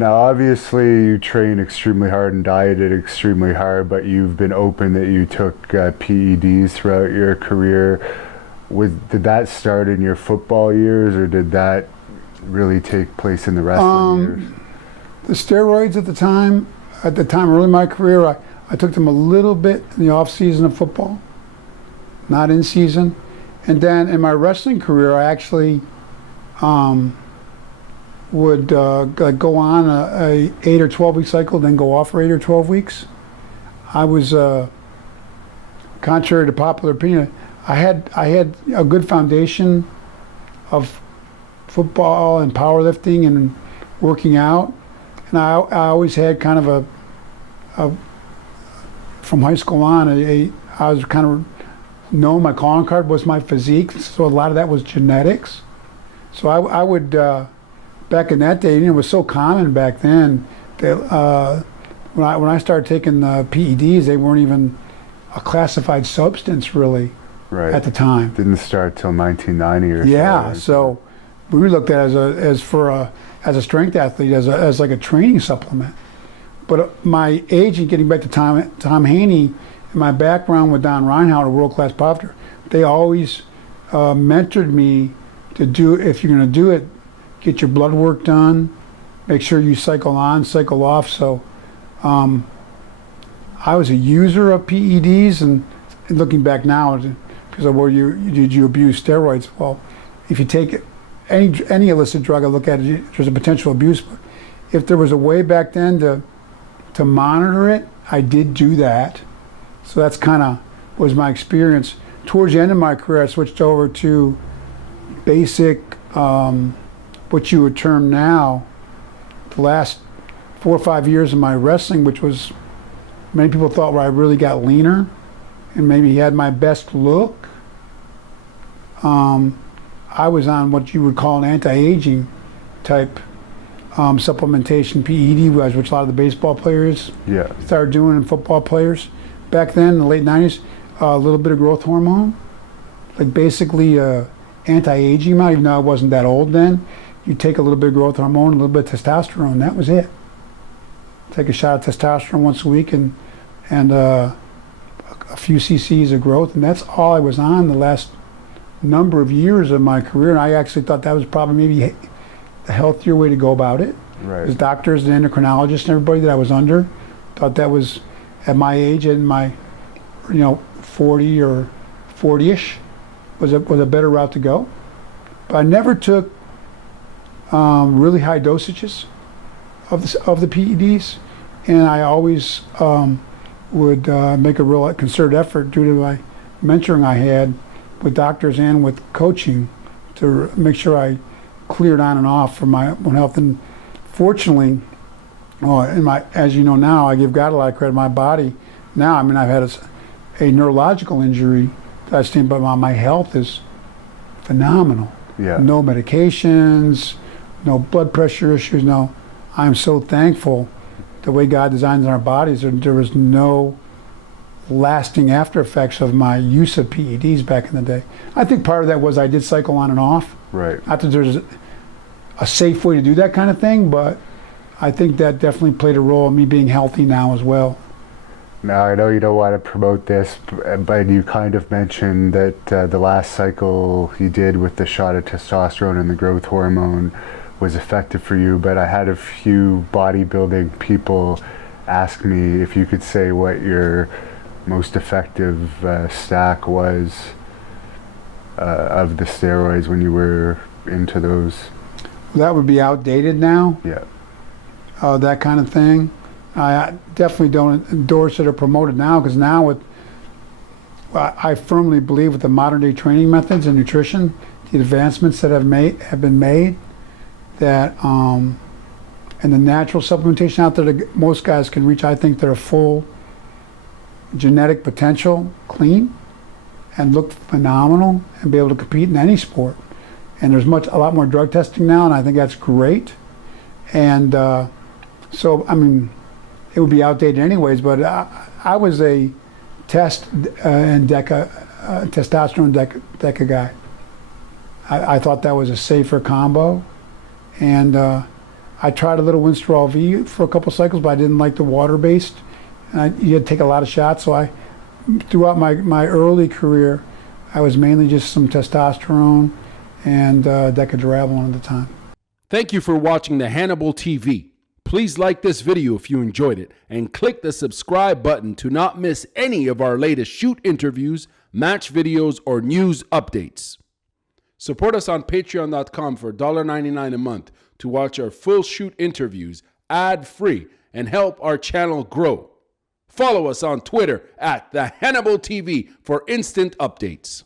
Now, obviously, you train extremely hard and dieted extremely hard, but you've been open that you took PEDs throughout your career. Did that start in your football years, or did that really take place in the wrestling years? The steroids at the time early in my career, I took them a little bit in the off season of football, not in season. And then in my wrestling career, I actually would go on a 8 or 12 week cycle, then go off for 8 or 12 weeks. I was, contrary to popular opinion, I had a good foundation of football and powerlifting and working out, and I always had kind of a from high school on, I was kind of known, my calling card was my physique, so a lot of that was genetics. So I would, back in that day, it was so common back then that when I started taking the PEDs, they weren't even a classified substance really at the time. Didn't start till 1990 or so. Yeah, so we looked at it as a strength athlete, as like a training supplement. But my agent, getting back to Tom Haney, and my background with Don Reinhardt, a world-class powerlifter, they always mentored me to do, if you're going to do it, get your blood work done, make sure you cycle on, cycle off. So I was a user of PEDs, and looking back now, because of did you abuse steroids? Well, if you take any illicit drug, I look at it, there's a potential abuse. But if there was a way back then to monitor it, I did do that. So that's kind of was my experience. Towards the end of my career, I switched over to basic, what you would term now, the last 4 or 5 years of my wrestling, which was, many people thought where I really got leaner and maybe had my best look. I was on what you would call an anti-aging type supplementation, PED, which a lot of the baseball players started doing, and football players. Back then, in the late 90s, a little bit of growth hormone, like basically anti-aging amount, even though I wasn't that old then. You take a little bit of growth hormone, a little bit of testosterone, that was it. Take a shot of testosterone once a week and a few cc's of growth, and that's all I was on the last number of years of my career, and I actually thought that was probably maybe a healthier way to go about it. Right. As doctors and endocrinologists and everybody that I was under thought that was, at my age, in my 40 or 40-ish, was a better route to go. But I never took really high dosages of the PEDs, and I always would make a real concerted effort due to my mentoring I had with doctors and with coaching to make sure I cleared on and off for my own health. And fortunately, as you know now, I give God a lot of credit. My body now, I mean, I've had a neurological injury that I stand by. My health is phenomenal. Yeah. No medications, no blood pressure issues. No, I'm so thankful the way God designs our bodies. There was no lasting after effects of my use of PEDs back in the day. I think part of that was I did cycle on and off. Right. Not that there's a safe way to do that kind of thing, but I think that definitely played a role in me being healthy now as well. Now, I know you don't want to promote this, but you kind of mentioned that the last cycle you did with the shot of testosterone and the growth hormone was effective for you, but I had a few bodybuilding people ask me if you could say what your most effective stack was of the steroids when you were into those. That would be outdated now. Yeah. That kind of thing. I definitely don't endorse it or promote it now, because now I firmly believe with the modern day training methods and nutrition, the advancements that have been made, that and the natural supplementation out there that most guys can reach, I think they're full genetic potential, clean, and look phenomenal and be able to compete in any sport. And there's a lot more drug testing now, and I think that's great. And so, I mean, it would be outdated anyways, but I was a testosterone DECA guy. I thought that was a safer combo, and I tried a little Winstrol V for a couple cycles, but I didn't like the water-based. You had to take a lot of shots, so throughout my early career, I was mainly just some testosterone and Decadurabolin at the time. Thank you for watching the Hannibal TV. Please like this video if you enjoyed it, and click the subscribe button to not miss any of our latest shoot interviews, match videos, or news updates. Support us on patreon.com for $1.99 a month to watch our full shoot interviews ad-free and help our channel grow. Follow us on Twitter at the Hannibal TV for instant updates.